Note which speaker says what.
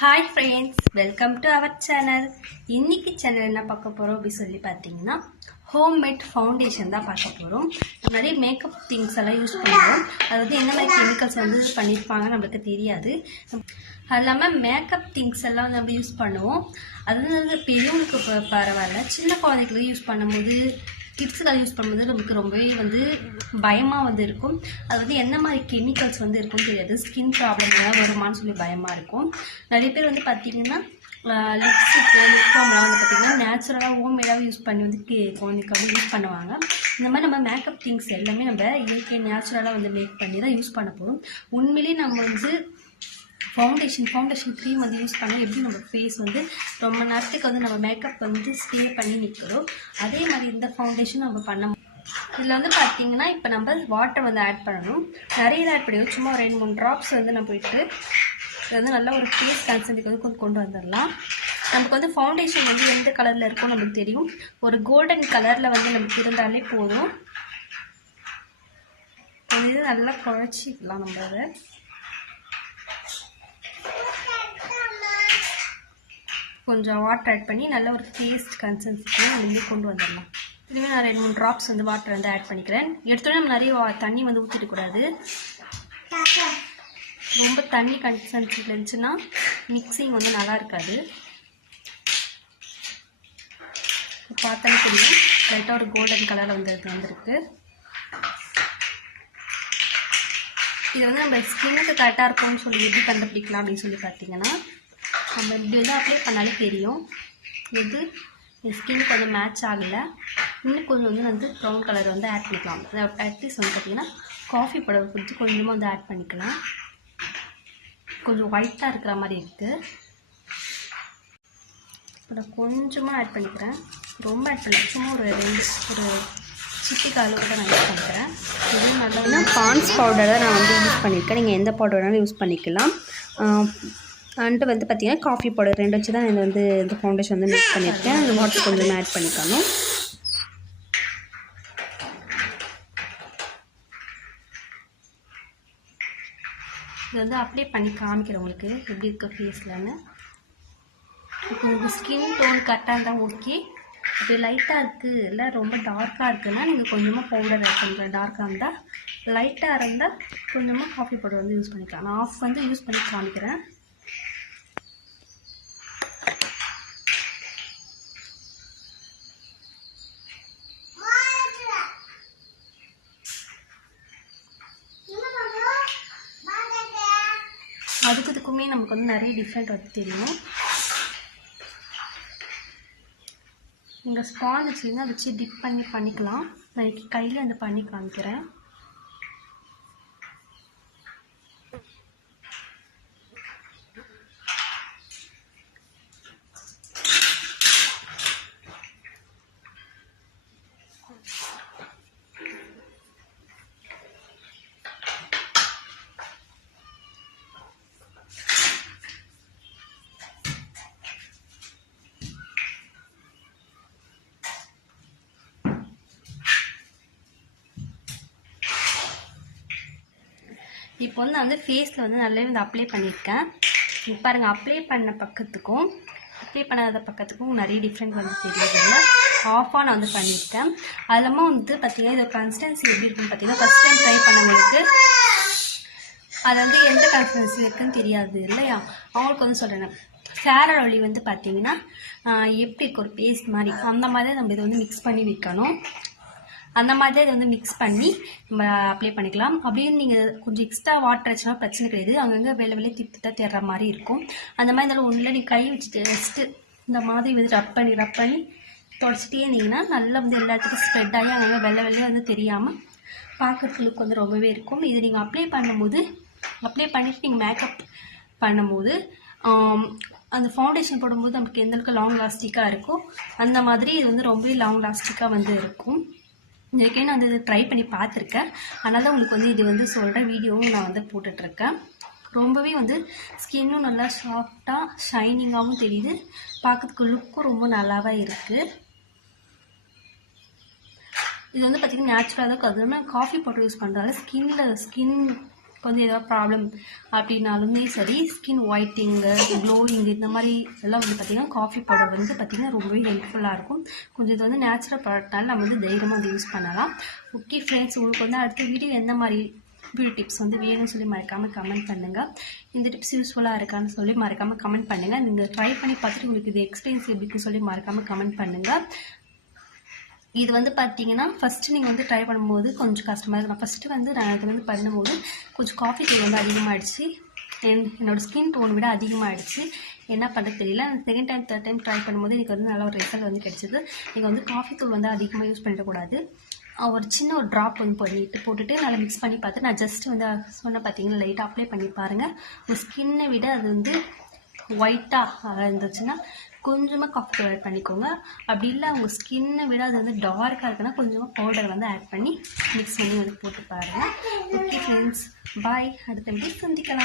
Speaker 1: Hi friends welcome to our channel இன்னைக்கு channel என்ன பார்க்க போகிறோம் அப்படி சொல்லி பார்த்தீங்கன்னா ஹோம் மேட் ஃபவுண்டேஷன் தான் பார்க்க போகிறோம் முன்னாடி மேக்கப் திங்ஸ் எல்லாம் யூஸ் பண்ணுவோம். அது வந்து என்ன மாதிரி கெமிக்கல்ஸ் வந்து பண்ணியிருப்பாங்க நம்மளுக்கு தெரியாது. அது இல்லாமல் மேக்கப் திங்ஸ் எல்லாம் நம்ம யூஸ் பண்ணுவோம். அது வந்து பெரியவங்களுக்கு பரவாயில்ல. சின்ன குழந்தைங்களுக்கு யூஸ் பண்ணும்போது கிட்ஸுக்கு யூஸ் பண்ணும்போது நமக்கு ரொம்பவே வந்து பயமாக வந்து இருக்கும். அது வந்து என்ன மாதிரி கெமிக்கல்ஸ் வந்து இருக்கும்னு தெரியாது. ஸ்கின் ப்ராப்ளம் ஏதாவது வருமான்னு சொல்லி பயமாக இருக்கும். நிறைய பேர் வந்து பார்த்தீங்கன்னா லிப்ஸ்டிக் லிப்பாம்லாம் வந்து பார்த்தீங்கன்னா நேச்சுரலாக ஹோம்மேடாக யூஸ் பண்ணி வந்து குழந்தைக்கு வந்து யூஸ் பண்ணுவாங்க. இந்த மாதிரி நம்ம மேக்கப் திங்ஸ் எல்லாமே நம்ம இயற்கை நேச்சுரலாக வந்து மேக் பண்ணி தான் யூஸ் பண்ண போகிறோம் உண்மையிலேயே நம்ம வந்து ஃபவுண்டேஷன் ஃபவுண்டேஷன் க்ரீம் வந்து யூஸ் பண்ணால் எப்படி நம்ம ஃபேஸ் வந்து ரொம்ப நேரத்துக்கு வந்து நம்ம மேக்கப் வந்து ஸ்டே பண்ணி நிற்கிறோம் அதே மாதிரி இந்த ஃபவுண்டேஷன் நம்ம பண்ண இதில் வந்து பார்த்தீங்கன்னா இப்போ நம்ம வாட்டர் வந்து ஆட் பண்ணணும். நிறைய ஆட் பண்ணிடும் சும்மா ஒரு ரெண்டு மூணு ட்ராப்ஸ் வந்து நம்ம போயிட்டு இது வந்து நல்ல ஒரு ஃபேஸ் கன்சன்ட்டுக்கு வந்து கொண்டு கொண்டு வந்துடலாம். நமக்கு வந்து ஃபவுண்டேஷன் வந்து எந்த கலரில் இருக்கும் நமக்கு தெரியும். ஒரு கோல்டன் கலரில் வந்து நமக்கு இருந்தாலே போதும். இது நல்லா குழச்சிக்கலாம் நம்ம அதை கொஞ்சம் வாட்டர் ஆட் பண்ணி நல்ல ஒரு டேஸ்ட் கன்சிஸ்டன்சி நம்ம கொண்டு வந்துடலாம். இதுவே நான் ரெண்டு மூணு ட்ராப்ஸ் வந்து வாட்டர் வந்து ஆட் பண்ணிக்கிறேன். எடுத்தோடனே நம்ம நிறைய தண்ணி வந்து ஊற்றிடக்கூடாது ரொம்ப தண்ணி கன்சிஸ்டன்சி இருந்துச்சுன்னா மிக்சிங் வந்து நல்லா இருக்காது. பார்த்தாலே தெரியும். லைட்டாக ஒரு கோல்டன் கலரில் வந்து இது வந்திருக்கு. இது வந்து நம்ம ஸ்கின்னுக்கு கரெக்டாக இருக்கும்னு சொல்லி எப்படி கண்டுபிடிக்கலாம் அப்படின்னு சொல்லி பார்த்தீங்கன்னா நம்ம இப்படி வந்து அப்ளை பண்ணாலே தெரியும். எது? ஸ்கின்னுக்கு வந்து மேட்ச் ஆகலை. இன்னும் கொஞ்சம் வந்து வந்து ப்ரௌன் கலர் வந்து ஆட் பண்ணிக்கலாம். அட்லீஸ்ட் வந்து பார்த்தீங்கன்னா காஃபி பவுடர் கொஞ்சம் கொஞ்சமாக வந்து ஆட் பண்ணிக்கலாம். கொஞ்சம் ஒயிட்டாக இருக்கிற மாதிரி இருக்குது நான் கொஞ்சமாக ஆட் பண்ணிக்கிறேன். ரொம்ப ஆட் பண்ணல. சும்மா ஒரு ரெண்டு ஒரு சிட்டிக்கு அளவு கூட நான் யூஸ் பண்ணிக்கிறேன். இதுவும் நல்லா
Speaker 2: பான்ஸ் பவுடர் நான் வந்து யூஸ் பண்ணியிருக்கேன். நீங்கள் எந்த பவுடர் வேணாலும் யூஸ் பண்ணிக்கலாம். அண்டு வந்து பார்த்தீங்கன்னா காஃபி பவுடர் ரெண்டு வச்சு தான் நான் வந்து இந்த ஃபவுண்டேஷன் வந்து மிக்ஸ் பண்ணியிருக்கேன். அந்த வாட்டர் கொஞ்சம் ஆட் பண்ணிக்கணும்.
Speaker 1: இது வந்து அப்ளை பண்ணி காமிக்கிறேன் உங்களுக்கு. எப்படி இருக்க ஃபேஸ்லன்னு இப்போ உங்களுக்கு ஸ்கின் டோன் கரெக்டாக இருந்தால் ஓகே அப்படி லைட்டாக இருக்குது இல்லை ரொம்ப டார்க்காக இருக்குன்னா நீங்கள் கொஞ்சமாக பவுடர் ஆட் பண்ணுறேன் டார்க்காக இருந்தால் லைட்டாக இருந்தால் கொஞ்சமாக காஃபி பவுடர் வந்து யூஸ் பண்ணிக்கலாம். நான் ஆஃப் வந்து யூஸ் பண்ணி காமிக்கிறேன். அதுக்கு நமக்கு வந்து நிறைய டிஃப்ரெண்ட் வந்து தெரியும். நீங்கள் ஸ்பாஞ்ச் வச்சுருந்தா வச்சு டிப் பண்ணி பண்ணிக்கலாம். நான் கையில் அந்த பண்ணி காமிக்கிறேன். இப்போ வந்து நான் வந்து ஃபேஸில் வந்து நல்லா வந்து அப்ளை பண்ணியிருக்கேன். இப்போ பாருங்கள் அப்ளை பண்ண பக்கத்துக்கும் அப்ளை பண்ணாத பக்கத்துக்கும் நிறைய டிஃப்ரெண்ட் வந்து தெரியுதுல்ல ஆஃபாக நான் வந்து பண்ணியிருக்கேன். அது இல்லாமல் வந்து பார்த்தீங்கன்னா இதோட கன்சிஸ்டன்சி எப்படி இருக்குன்னு பார்த்தீங்கன்னா ஃபஸ்ட் டைம் ட்ரை பண்ணவங்களுக்கு அது வந்து எந்த கன்சிஸ்டன்சி இருக்குன்னு தெரியாது இல்லையா? அவங்களுக்கு வந்து சொல்கிறேன் ஃபேர் ஒளி வந்து பார்த்தீங்கன்னா எப்படி இருக்கு? ஒரு பேஸ்ட் மாதிரி. அந்த மாதிரி நம்ம இதை வந்து மிக்ஸ் பண்ணி வைக்கணும். அந்த மாதிரி தான் இதை வந்து மிக்ஸ் பண்ணி நம்ம அப்ளை பண்ணிக்கலாம். அப்படின்னு நீங்கள் கொஞ்சம் எக்ஸ்ட்ரா வாட்டர் வச்சுனா பிரச்சனை கிடையாது. அங்கங்கே வெளில வெளியே திட்டா தேடுற மாதிரி இருக்கும். அந்த மாதிரி இருந்தாலும் ஒன்றில் நீ கை வச்சுட்டு ஃபஸ்ட்டு இந்த மாதிரி வந்து ரப் பண்ணி ரப் பண்ணி தொடச்சிட்டே இருந்தீங்கன்னா நல்லா வந்து எல்லாத்துக்கும் ஸ்ப்ரெட் ஆகி அங்கங்கே வெள்ளை வெளியே வந்து தெரியாமல் பார்க்குறதுக்கு வந்து ரொம்பவே இருக்கும். இது நீங்கள் அப்ளை பண்ணும்போது அப்ளை பண்ணிவிட்டு நீங்கள் மேக்கப் பண்ணும்போது அந்த ஃபவுண்டேஷன் போடும்போது நமக்கு எந்த அளவுக்கு லாங் லாஸ்டிக்காக இருக்கோ அந்த மாதிரி இது வந்து ரொம்பவே லாங் லாஸ்டிக்காக வந்து இருக்கும். இதுக்கே நான் வந்து ட்ரை பண்ணி பார்த்துருக்கேன். அதனால தான் உங்களுக்கு வந்து இது வந்து சொல்கிறேன் வீடியோவும் நான் வந்து போட்டுட்ருக்கேன். ரொம்பவே வந்து ஸ்கின்னும் நல்லா சாஃப்டாக ஷைனிங்காகவும் தெரியுது. பார்க்கறதுக்கு லுக்கும் ரொம்ப நல்லாவே இருக்குது இது வந்து பார்த்திங்கன்னா நேச்சுரலாக தான் இருக்கும். காஃபி பவுடர் யூஸ் பண்ணுறதால ஸ்கின்னில் ஸ்கின் கொஞ்சம் ஏதாவது ப்ராப்ளம் அப்படின்னாலுமே சரி ஸ்கின் ஒயிட்டிங்கு க்ளோயிங் இந்த மாதிரி எல்லாம் வந்து பார்த்திங்கன்னா காஃபி பவுடர் வந்து பார்த்திங்கன்னா ரொம்பவே ஹெல்ப்ஃபுல்லாக இருக்கும். கொஞ்சம் இது வந்து நேச்சுரல் ப்ராடக்ட்னால நம்ம வந்து தைரியமாக வந்து யூஸ் பண்ணலாம். ஓகே ஃப்ரெண்ட்ஸ் உங்களுக்கு வந்து அடுத்த வீடியோ எந்த மாதிரி பியூட்டி டிப்ஸ் வந்து வேணும்னு சொல்லி மறக்காமல் கமெண்ட் பண்ணுங்கள் இந்த டிப்ஸ் யூஸ்ஃபுல்லாக இருக்கான்னு சொல்லி மறக்காமல் கமெண்ட் பண்ணுங்கள் நீங்கள் ட்ரை பண்ணி பார்த்துட்டு உங்களுக்கு இது எக்ஸ்பீரியன்ஸ் எப்படின்னு சொல்லி மறக்காமல் கமெண்ட் பண்ணுங்கள் இது வந்து பார்த்தீங்கன்னா ஃபஸ்ட்டு நீங்கள் வந்து ட்ரை பண்ணும்போது கொஞ்சம் கஷ்டமாக இருக்கும். ஃபஸ்ட்டு வந்து நான் இது வந்து பண்ணும்போது கொஞ்சம் காஃபி தூள் வந்து அதிகமாகிடுச்சு என் என்னோடய ஸ்கின் டோன் விட அதிகமாகிடுச்சு என்ன பண்ண தெரியல. Second time third time try பண்ணும்போது எனக்கு வந்து நல்ல ஒரு ரிசல்ட் வந்து கிடச்சிது. நீங்கள் வந்து காஃபி தூள் வந்து அதிகமாக யூஸ் பண்ணிடக்கூடாது ஒரு சின்ன ஒரு ட்ராப் வந்து பண்ணிட்டு போட்டுட்டு நல்லா மிக்ஸ் பண்ணி பார்த்து நான் ஜஸ்ட் வந்து சொன்ன பார்த்தீங்கன்னா லைட்டாக அப்ளை பண்ணி பாருங்கள் உங்கள் ஸ்கின்னை விட அது வந்து ஒயிட்டாக இருந்துச்சுன்னா கொஞ்சமாக காஃபி ஆட் பண்ணிக்கோங்க. அப்படி இல்லை உங்கள் ஸ்கின்னை விட அது வந்து டார்க்காக இருக்குன்னா கொஞ்சமாக பவுடர் வந்து ஆட் பண்ணி மிக்ஸ் பண்ணி வந்து போட்டு பாருங்கள் ஓகே ஃப்ரெண்ட்ஸ் பாய் அடுத்த வீடியோ சந்திக்கலாம்.